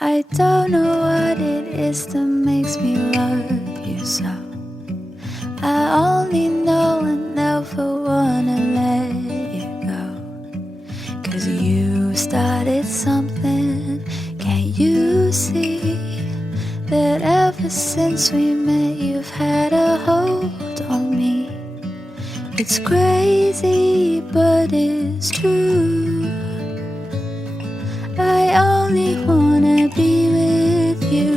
I don't know what it is that makes me love you so. I only know I never wanna let you go. 'Cause you started something, can't you see? That ever since we met you've had a hold on me. It's crazy but it's true. I only wanna be with you.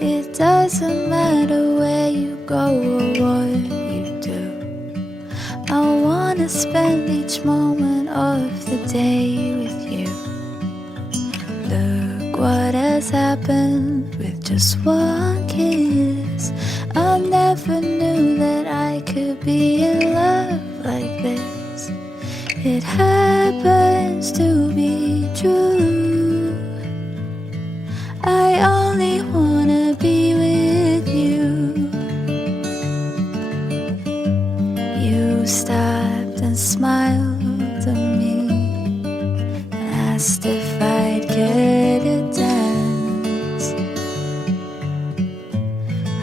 It doesn't matter where you go or what you do. I wanna spend each moment of the day with you. Look what has happened with just one kiss. I never knew that I could be in love like this. It happens to be true. I only wanna be with you. You stopped and smiled at me, asked if I'd care to dance.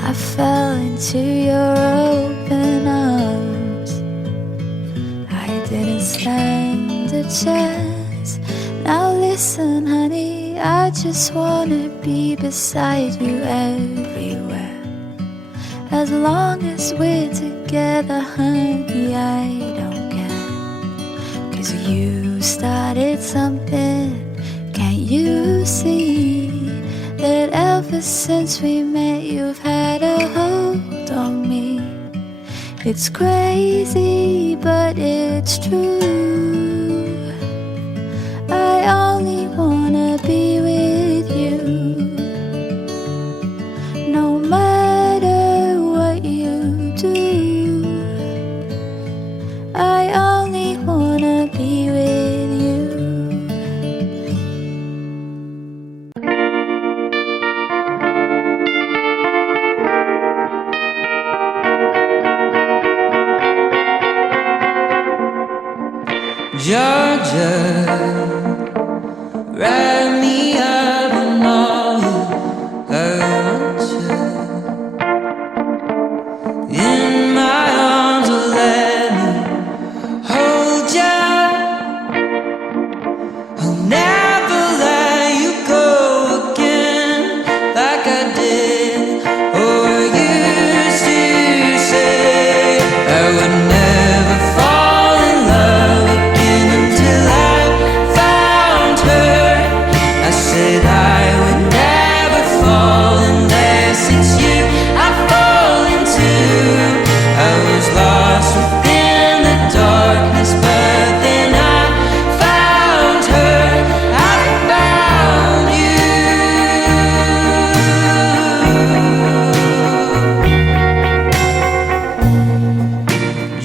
I fell into your open arms. I didn't stand a chance. Now listen, honey, I just wanna be beside you everywhere. As long as we're together, honey, I don't care. 'Cause you started something, can't you see? That ever since we met you've had a hold on me. It's crazy but it's true. I only wanna be with you. No matter what you do, I only wanna be with you. Georgia, wrap me up in all you want you. In my arms, oh, let me hold ya. I'll never let you go again like I did or used to say. I would never fall in love again until I found her. I said I would never fall unless it's you I fall into. I was lost within the darkness, but then I found her. I found you.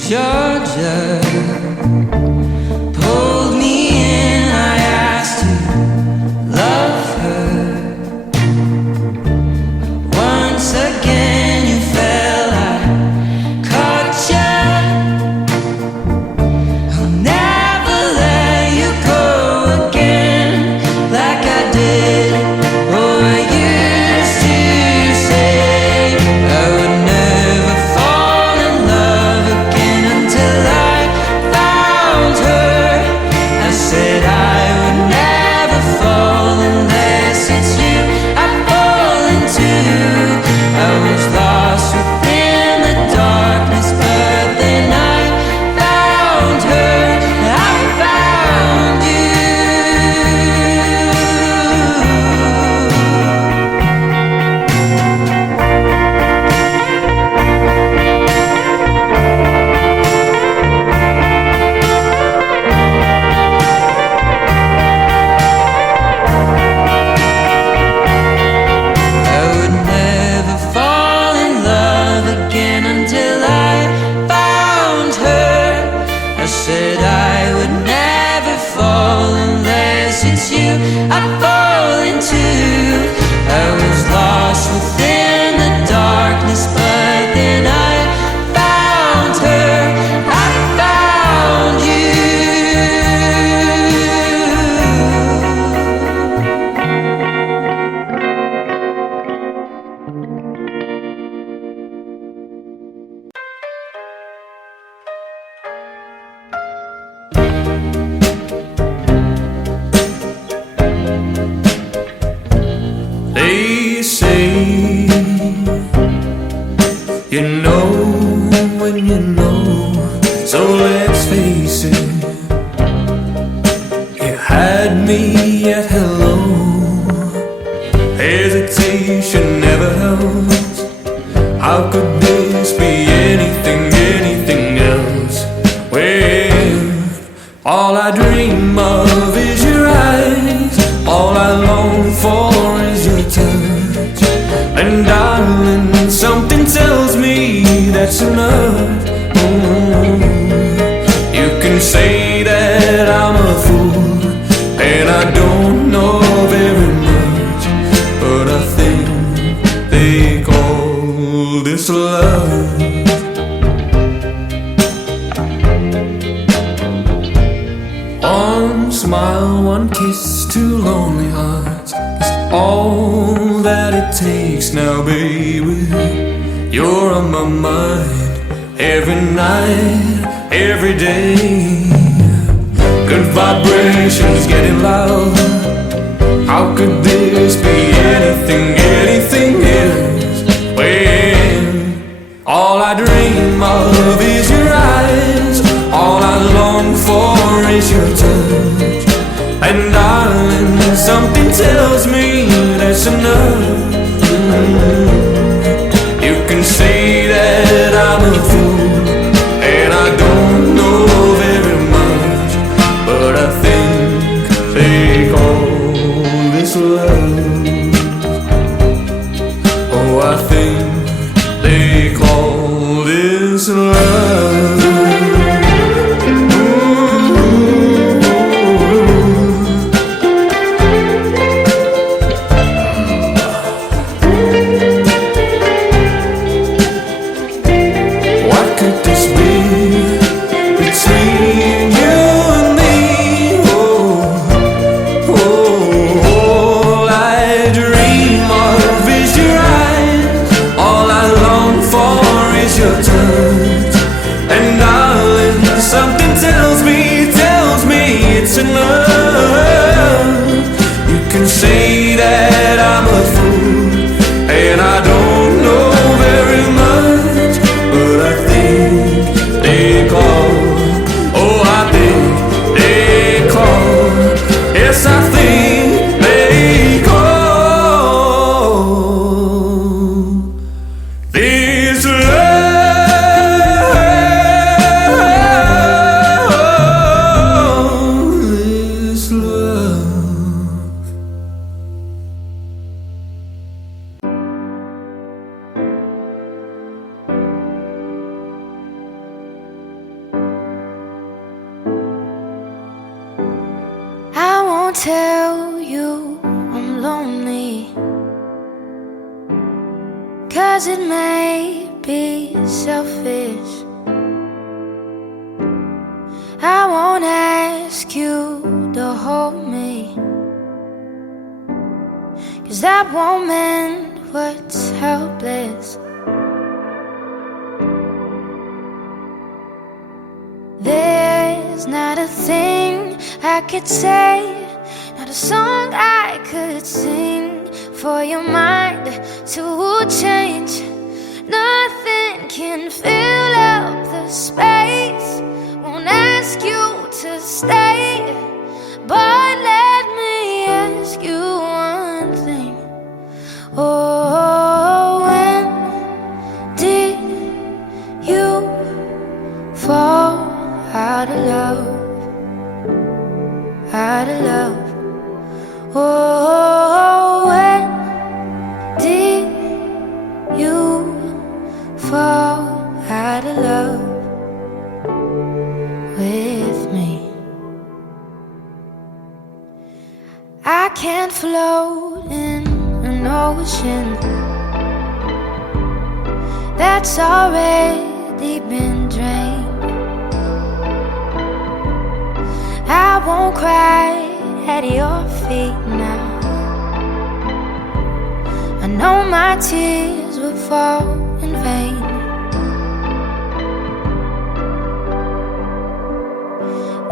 Georgia pulled me in, I asked to love her. Once again you fell, I caught ya. I'll never let you go again like I did or used to say. I would never fall in love again until I found her. I said I would never fall unless it's you I fall into. I was lost within the darkness, but then I found her. I found you. I would never fall in love again until I found her. I said I would never fall unless it's you I fall into. I was lost within the darkness, but then I found her. I found you. say. You know when you know, so let's face it. You had me at hello. Hesitation never helps. How could this be anything else? Well, all I dream of is your eyes. All I long for is your touch. And darling, something tells me that's enough. You can say that I'm a fool, and I don't know very much, but I think they call this love. One smile, one kiss, two lonely hearts is all that it takes now, baby. You're on my mind every night, every day. Good vibrations getting loud. How could this be anything else? When all I dream of is your eyes, all I long for is your touch. And darling, something tells me that's enough. You can say that I'm a fool, and I don't know very much, but I think they call this love. Oh, I think they call this love. Say that I'm a fool, and I don't know very much, but I think they call. Oh, I think they call. Yes, I think they call this love, this love. Tell you I'm lonely, 'cause it may be selfish. I won't ask you to hold me, 'cause that won't mend what's helpless. There's not a thing I could say, not a song I could sing for your mind to change. Nothing can fill up the space. Won't ask you to stay, but let me ask you one thing. Oh, when did you fall out of love? Out of love. Oh, when did you fall out of love with me? I can't float in an ocean that's already been drained. I won't cry at your feet now. I know my tears will fall in vain.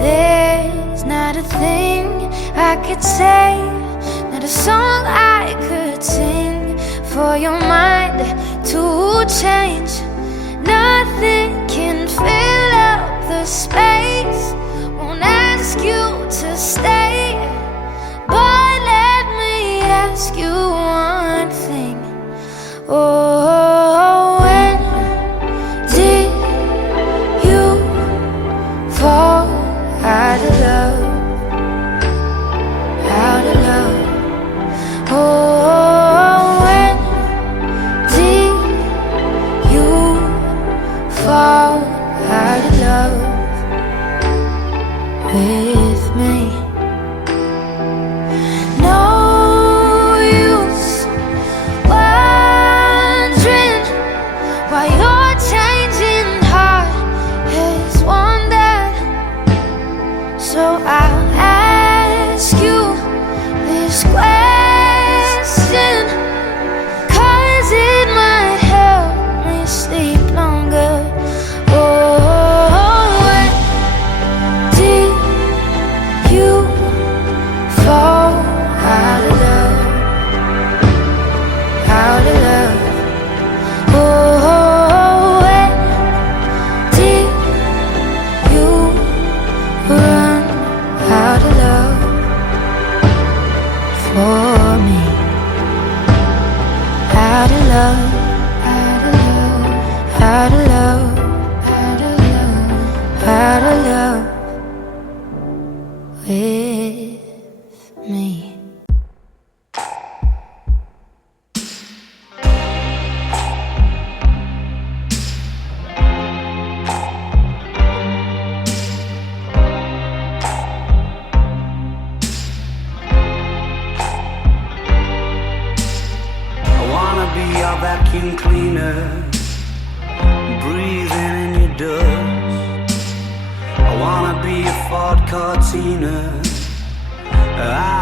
There's not a thing I could say, not a song I could sing for your mind to change. Nothing can fill up the space. Won't ask you to stay, but let me ask you one thing. Oh, when did you fall out of love? Out of love. Oh, when did you fall out of love with me? No use wondering why your changing heart has wandered. So I'll ask you this question, 'cause it might help me sleep longer. Oh, when did you fall out of love? Out of love. Oh, when did you run out of love for me? Out of love, out of love, out of love, out of love, out of love with me. I wanna be your vacuum cleaner, breathing in your dust. I wanna be a Ford Cortina,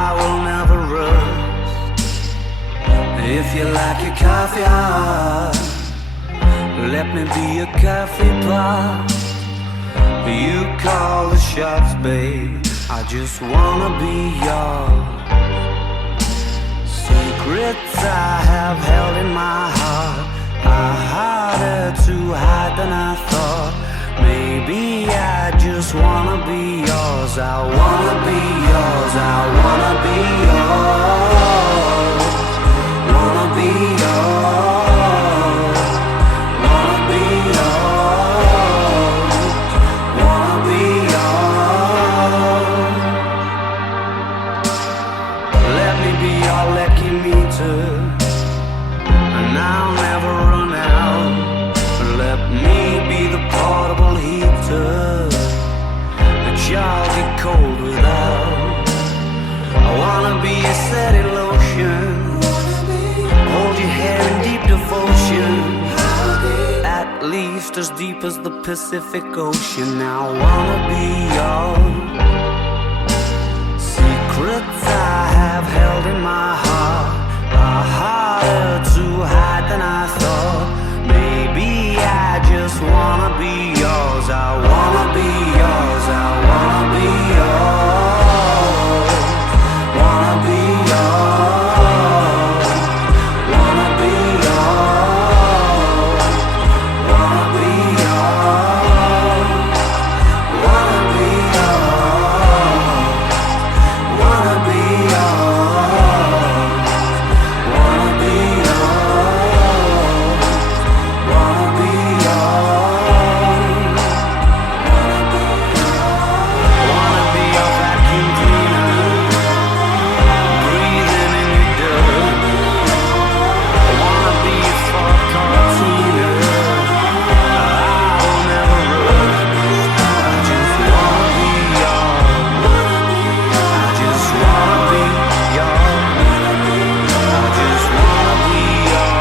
I will never rust. If you like your coffee hot, let me be your coffee pot. You call the shots, babe, I just wanna be yours. Secrets I have held in my heart are harder to hide than I thought. Maybe I just wanna be yours. I wanna be yours. I wanna be yours. Wanna be yours. Wanna be yours. Wanna be yours. Let me be your lucky meter, and I'll never run out. Let me be the portable heater that y'all get cold without. I wanna be a steady lotion, hold your hair in deep devotion, at least as deep as the Pacific Ocean. I wanna be yours. Secrets I have held in my heart are harder to hide than I thought. Maybe I just wanna be yours. I wanna be yours. I wanna be yours. Wanna be yours. Wanna be yours. Wanna be yours. Wanna be yours. Wanna be yours. Wanna be yours. Wanna be yours. Wanna be your vacuum cleaner, breathing in your dirt. I wanna be a Ford Cortina, I will never run. I just wanna be yours. I just wanna be yours. I just wanna be yours.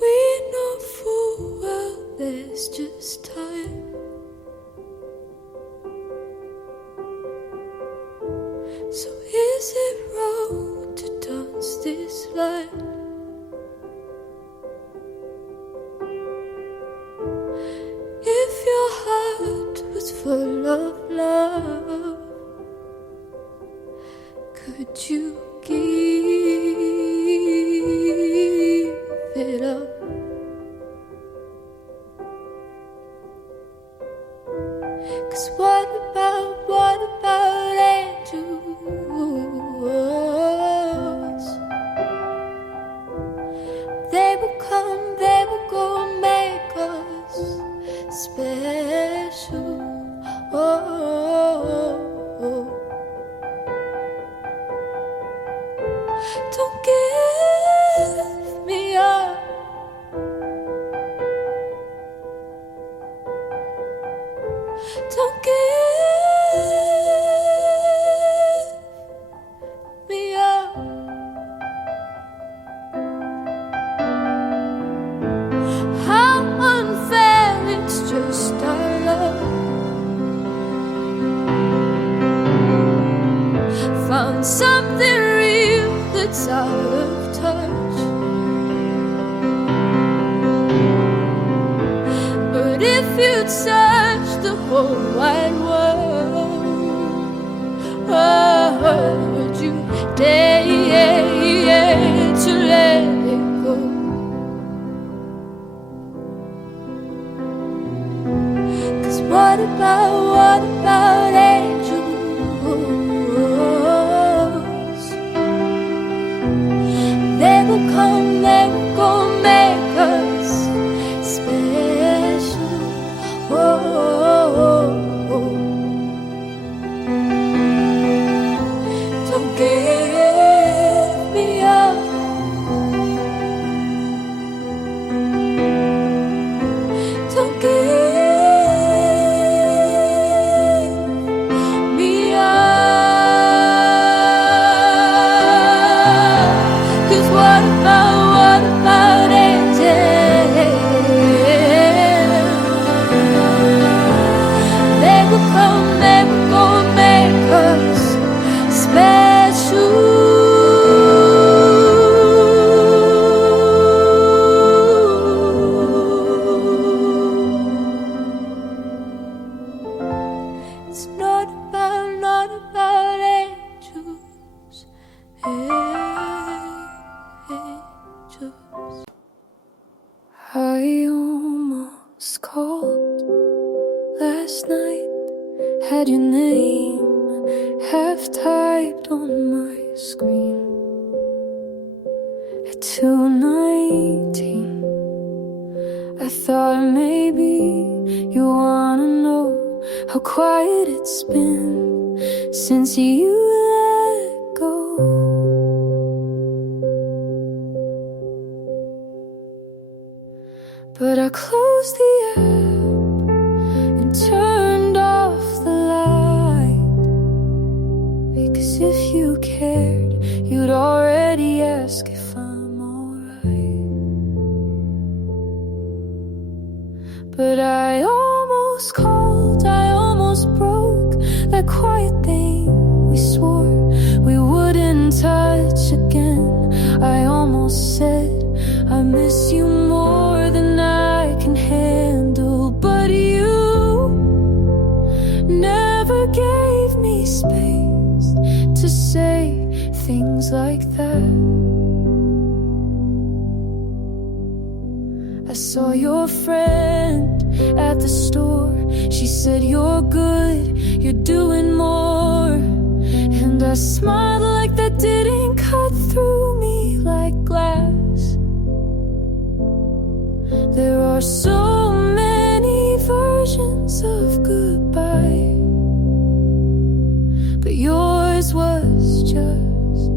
We know full well there's just time. So is it wrong to dance What's this like? If your heart was full of love, could you give it up? 'Cause what about angels? They will come, they will go, make us special. Don't give me up. Don't give me up. How unfair, it's just our love. Found something real that's out of touch. But if you'd search the whole wide world, would you dare to let it go? 'Cause what about angels? They will come, they will go, make us special. Don't give me up. Don't give me up. 'Cause what about angels? They will come, they will go, make us special. It's not about angels, angels. I almost called last night, had your name half typed on my screen. At 2:19, I thought maybe you wanna know how quiet it's been since you let go. But I closed the app and turned off the light, because if you cared, you'd already ask if I'm alright. But I almost called, I almost broke that quiet thing we swore we wouldn't touch again. I almost said I miss you more than I can handle, but you never gave me space to say things like that. I saw your friend at the store. She said you're good, you're doing more, and I smiled like that didn't cut through me like glass. There are so many versions of goodbye, but yours was just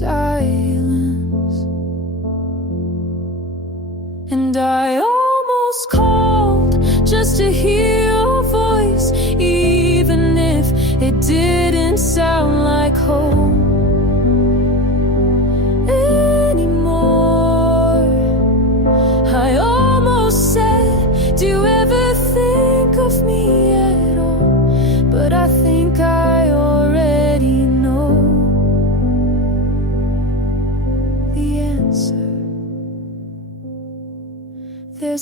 silence. And I almost called just to hear your voice, even if it didn't sound like home anymore. I almost said, do you ever think of me at all? But I think I already know.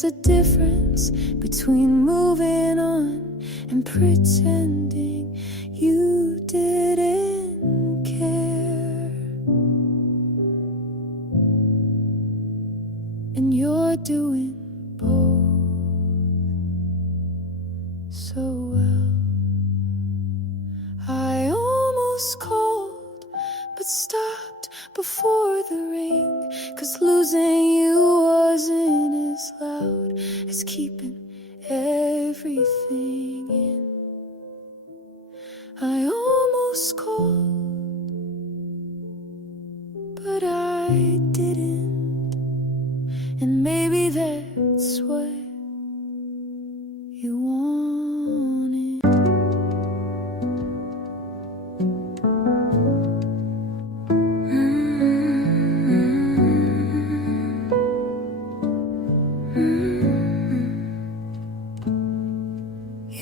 There's a difference between moving on and pretending you didn't care. And you're doing both so well. I almost called, but stopped before the ring, 'cause losing you wasn't as loud as keeping everything in. I almost called, but I didn't. And maybe that's what you wanted.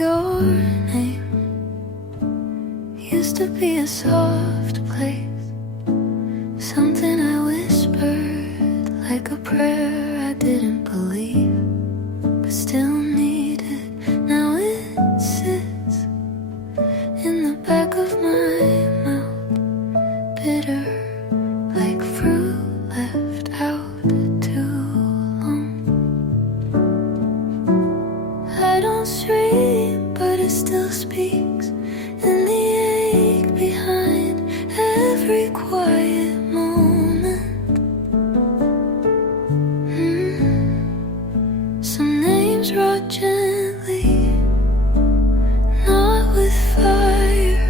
Your name used to be a soft place, something I whispered like a prayer I didn't believe, but still needed. Now it sits in the back of my mouth, bitter like fruit left out too long. I don't scream, but it still speaks in the ache behind every quiet moment. Some names rot gently, not with fire,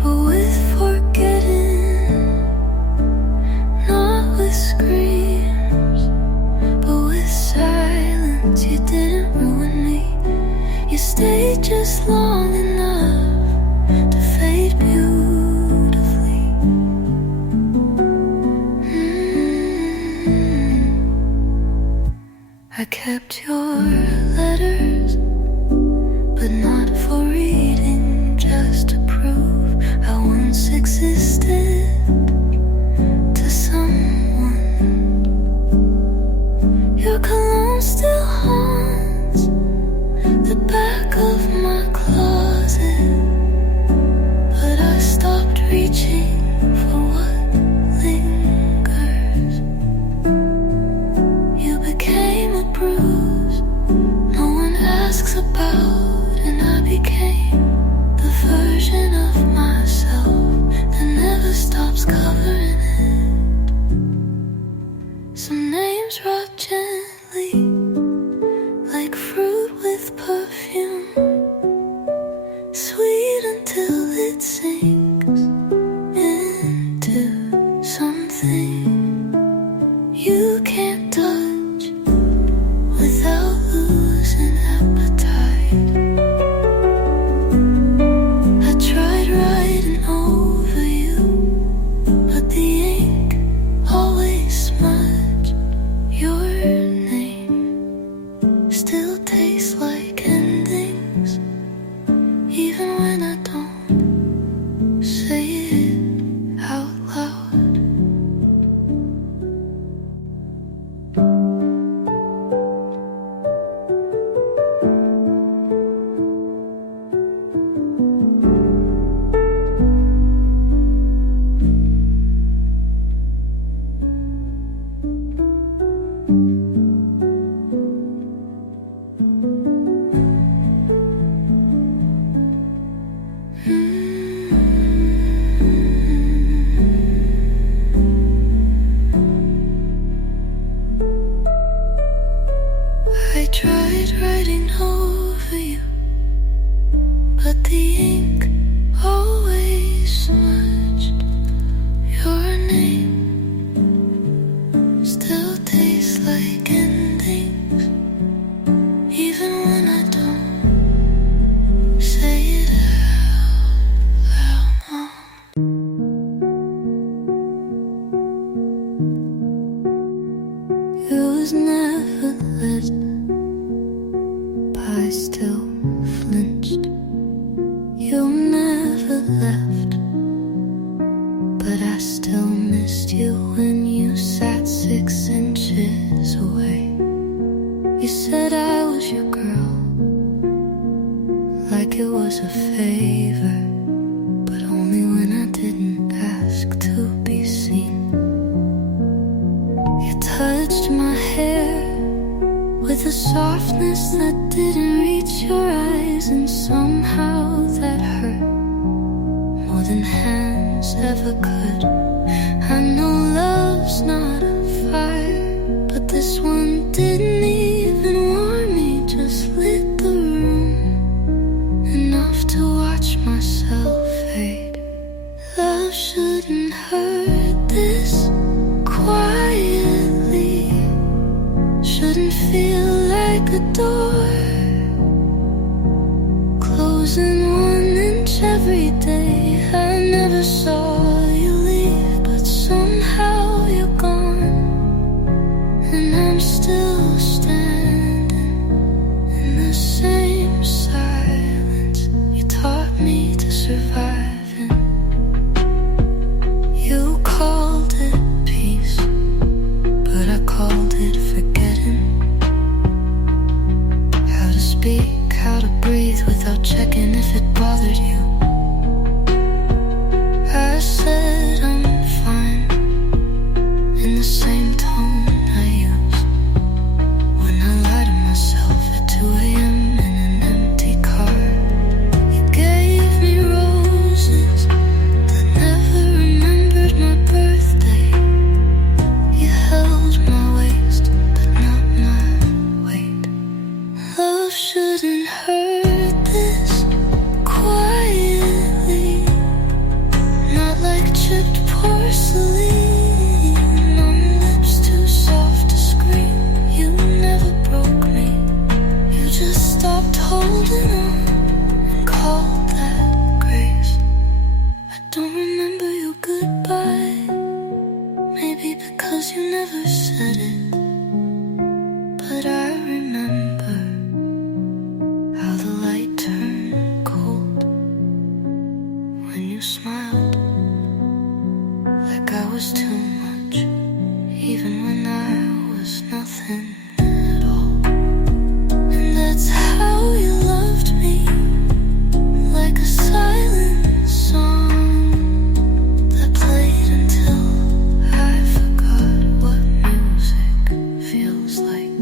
but with forgetting. Not with screams, but with silence. You didn't ruin me, you stayed just long enough to fade beautifully. I kept your letters, but not for reading, just to prove I once existed to someone. Your cologne still haunts the back of my closet, but I stopped reaching for what lingers. You became a bruise no one asks about, and I became the version of myself that never stops covering it. Some names rot gently like fruit with perfume, sweet until it sinks into something you can't touch without losing appetite. I tried writing over you, but the ink always smudged. Your name still tastes like endings, even when I don't say it out loud. I tried writing over you, but the ink always smudged. Your name still tastes like endings, even when I don't say it out loud. It was never let, but I still flinched. You never left, but I still missed you when you sat 6 inches away. than hands ever could. I know love's not a fire, but this one didn't even warm me, just lit the room enough to watch myself fade. Love shouldn't hurt this quietly, shouldn't feel like a door closing 1 inch every day. I never saw you leave, but somehow you're gone, and I'm still standing in the same silence you taught me to survive in. You called it peace, but I called it forgetting how to speak, how to breathe without checking if it bothered you. I said I'm fine in the same tone I use when I lie to myself at 2 a.m. in an empty car. You gave me roses that never remembered my birthday. You held my waist, but not my weight. Love shouldn't hurt this quietly, not like chipped porcelain on lips too soft to scream. You never broke me, you just stopped holding on and called that grace. I don't remember your goodbye, maybe because you never said it, but I remember how the light turned cold when you smiled, like I was too much, even when I was nothing at all. And that's how you loved me, like a silent song that played until I forgot what music feels like.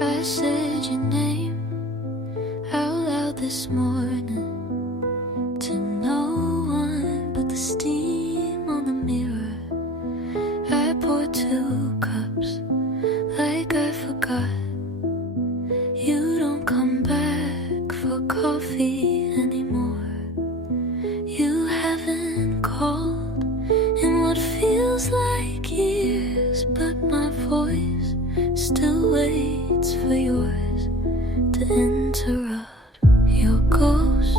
I said your name out loud this morning to no one but the steam on the mirror. I poured 2 cups like I forgot. You don't come back for coffee anymore. You haven't called in what feels like years, but my voice still waits for yours to interrupt. Your ghost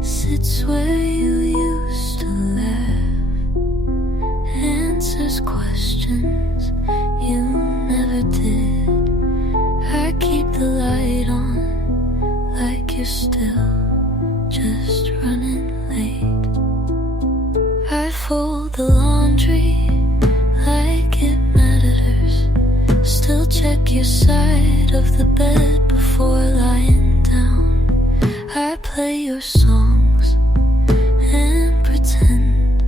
sits where you used to laugh, answers questions you never did. I keep the light on like you're still just running late. I fold the laundry like it matters, still check your side of the bed before lying down. I play your songs and pretend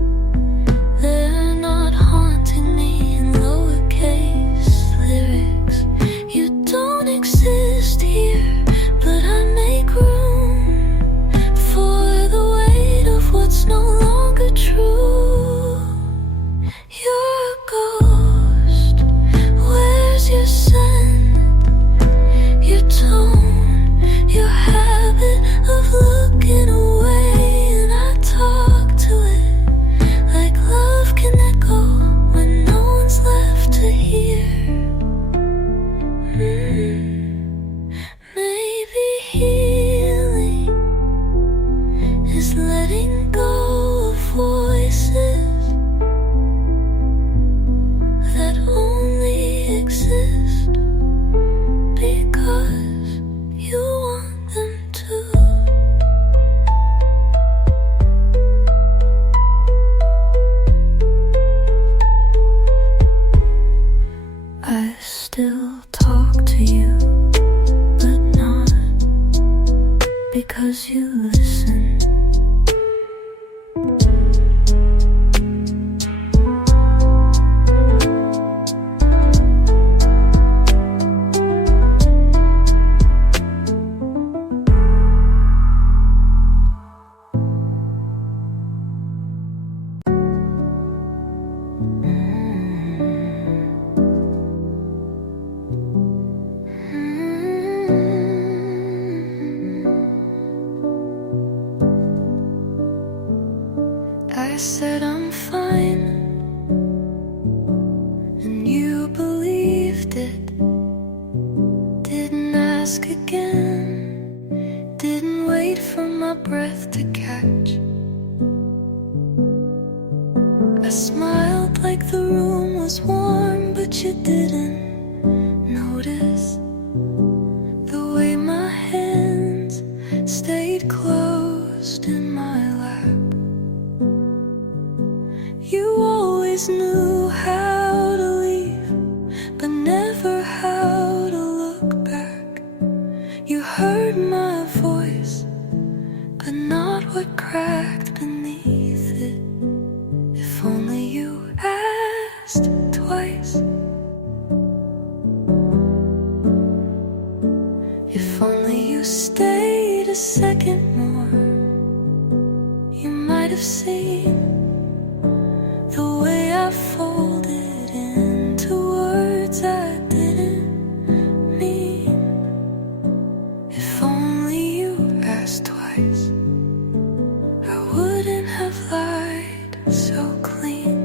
they're not haunting me in lowercase lyrics. You don't exist here, but I make room for the weight of what's no longer true. You're a ghost. Where's your scent, your tone, your habit of looking away? I said I'm fine, and you believed it. Didn't ask again, didn't wait for my breath to catch. I smiled like the room was warm, but you didn't notice the way my hands stayed closed in my lap. You always knew how to leave, but never how to look back. You heard my voice, but not what cracked beneath it. If only you asked twice. If only you stayed a second more, you might have seen the way I folded into words I didn't mean. If only you asked twice, I wouldn't have lied so clean.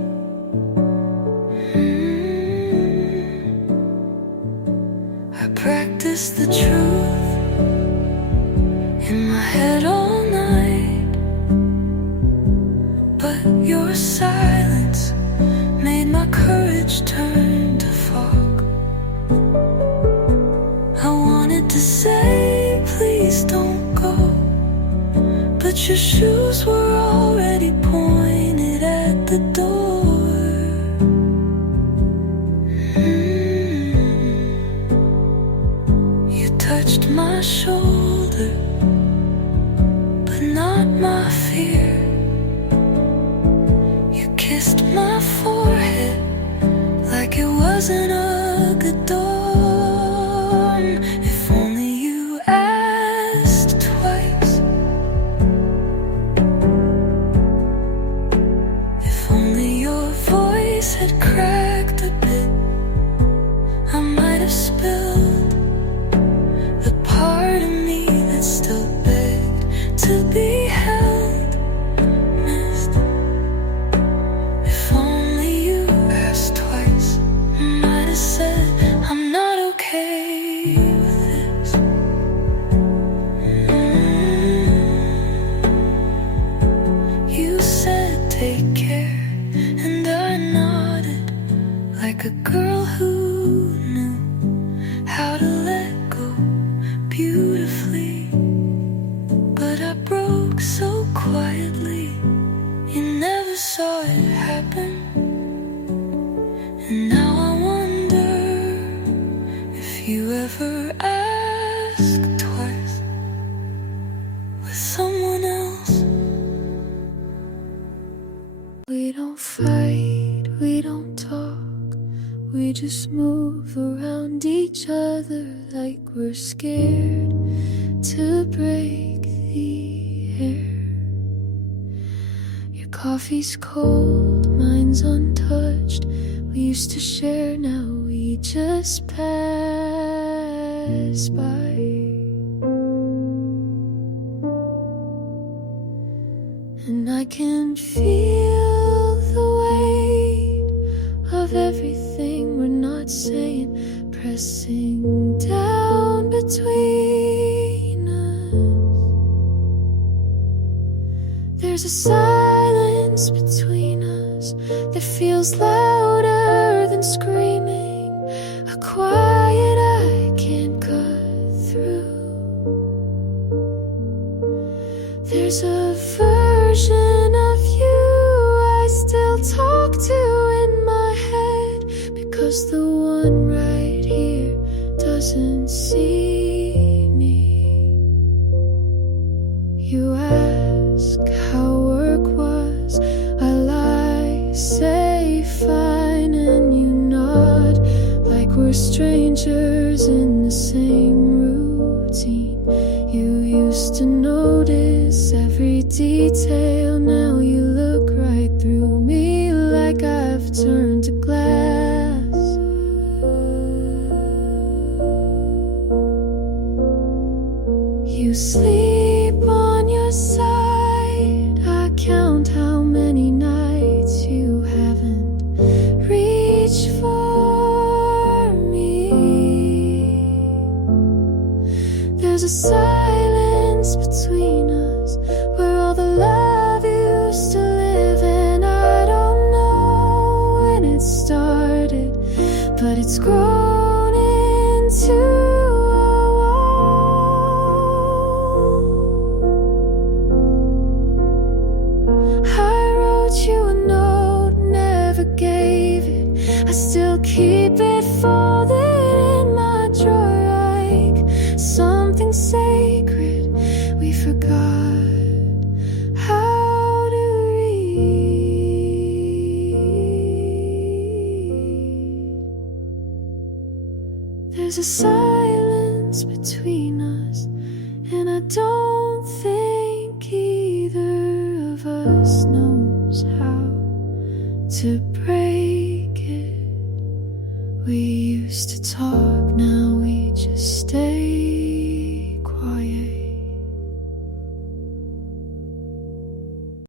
I practiced the truth in my head all night, but your silence made my courage turn to fog. I wanted to say, please don't go, but your shoes were already pointed at the door. You touched my shoulder, but not my fear. You kissed my forehead like it wasn't a good dawn. If only you asked twice. If only your voice had cracked a bit, I might have spilled the part of me that still begged to be held, missed. If only you asked twice, I might have said I'm not okay with this. You said take care, and I nodded like a girl who knew how to let go beautifully. But I broke so quietly, you never saw it happen. And now I wonder if you ever asked twice with someone else. We don't fight, we don't talk, we just move around each other like we're scared to break the air. Your coffee's cold, mine's untouched. We used to share, now we just pass by. And I can feel the weight of everything we're not saying pressing down between us. There's a silence between us that feels louder than screaming, a quiet I can't cut through. There's a version of you I still talk to in my head, because the one right here doesn't see me. You ask how work was, I lie, say fine, and you nod like we're strangers in the same routine. You used to notice every detail, now you look right through me like I've turned to glass. You sleep on your side, I count how many nights There's a silence between us, and I don't think either of us knows how to break.